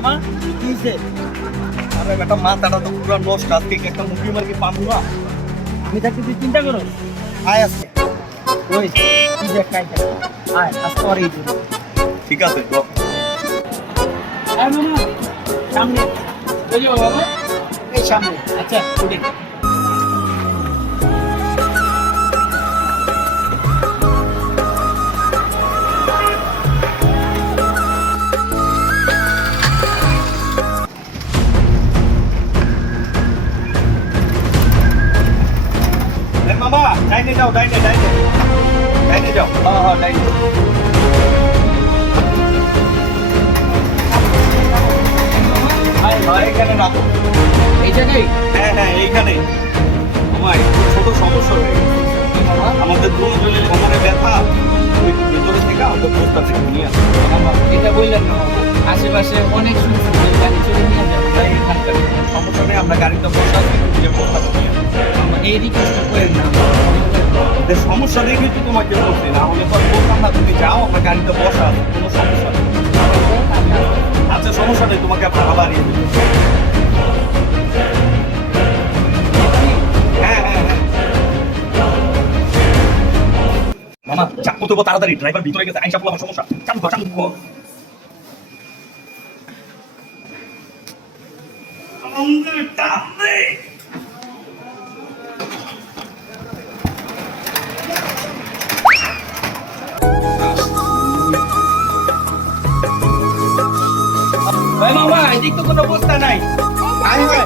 মামা কি হয়েছে? আরে বেটা মাথাটা তো পুরো নষ্ট, আজকে একটা মুরগি মার্কি পাবো না। আমি থাকতে তুই চিন্তা করো। আয় আজকে। ওই তুই দেখ কাইটা আয় আজকে আর এই দিন। ঠিক আছে তো। আয় মামা সামনে ওই যাবো বাবা, এই সামনে। আচ্ছা উঠে এই মামা ডাইনে যাও, ডাইনে ডাইনে ডাইনে যাও। হ্যাঁ হ্যাঁ ডাইনে। হ্যাঁ এখানে রাখো। এই জায়গায় হ্যাঁ হ্যাঁ এইখানে। মামা একটু ছোট সমস্যা হয়ে গেছে। কি মামা? আমাদের দুজনের কোমরে ব্যথা, ওই ভেতরে থেকে আমাদের প্রস্তাব থেকে নিয়ে আসো। মামা এটা বললেন না মামা, আশেপাশে অনেক শুনছি যে গাড়ি চলে নিয়ে যাবে তাই এখানকার। সমস্যা নেই, আমরা গাড়িতে বসে আছি, যে প্রস্তাব নিয়ে আসো। মামা এই রিকোয়েস্টটা করেন না। ওদের সমস্যা দেখে তো তোমাকে বলছি, না হলে তো আর বলতাম না তুমি যাও, আমরা গাড়িতে বসা আছে, কোনো সমস্যা নেই। আচ্ছা সমস্যা নেই, তোমাকে আমরা আবার ইয়ে দেবো। হ্যাঁ হ্যাঁ হ্যাঁ মামা চাকু দেবো তাড়াতাড়ি, ড্রাইভার ভিতরে গেছে, আইসা আমার সমস্যা। চালু কর, চালু কর। আমাদের টান দে। ভাই মামা এদিক তো কোনো অবস্থা নাই। আয় ভাই,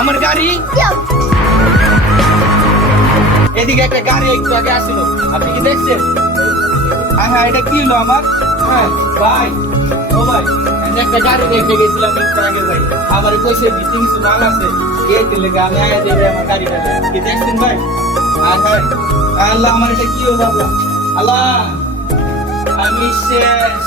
আমার গাড়ি এদিকে একটা গাড়ি একটু আগে আসলো, আপনি কি দেখছেন? হ্যাঁ হ্যাঁ এটা কি হলো আমার? হ্যাঁ ভাই ও ভাই, আমি একটা গাড়ি রেখে গেছিলাম একটু আগে ভাই, আমার কইছে দিতে কিছু মাল আছে, এই লেগে আমি আয়া দেবে আমার গাড়িটা, কি দেখছেন ভাই? আর ভাই আল্লাহ আমার এটা কি হলো আল্লাহ, আল্লাহ আমি শেষ।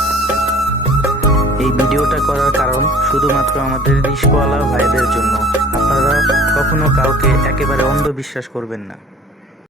এই ভিডিওটা করার কারণ শুধুমাত্র আমাদের রিস্কওয়ালা ভাইদের জন্য। আপনারা কখনো কাউকে একেবারে অন্ধবিশ্বাস করবেন না।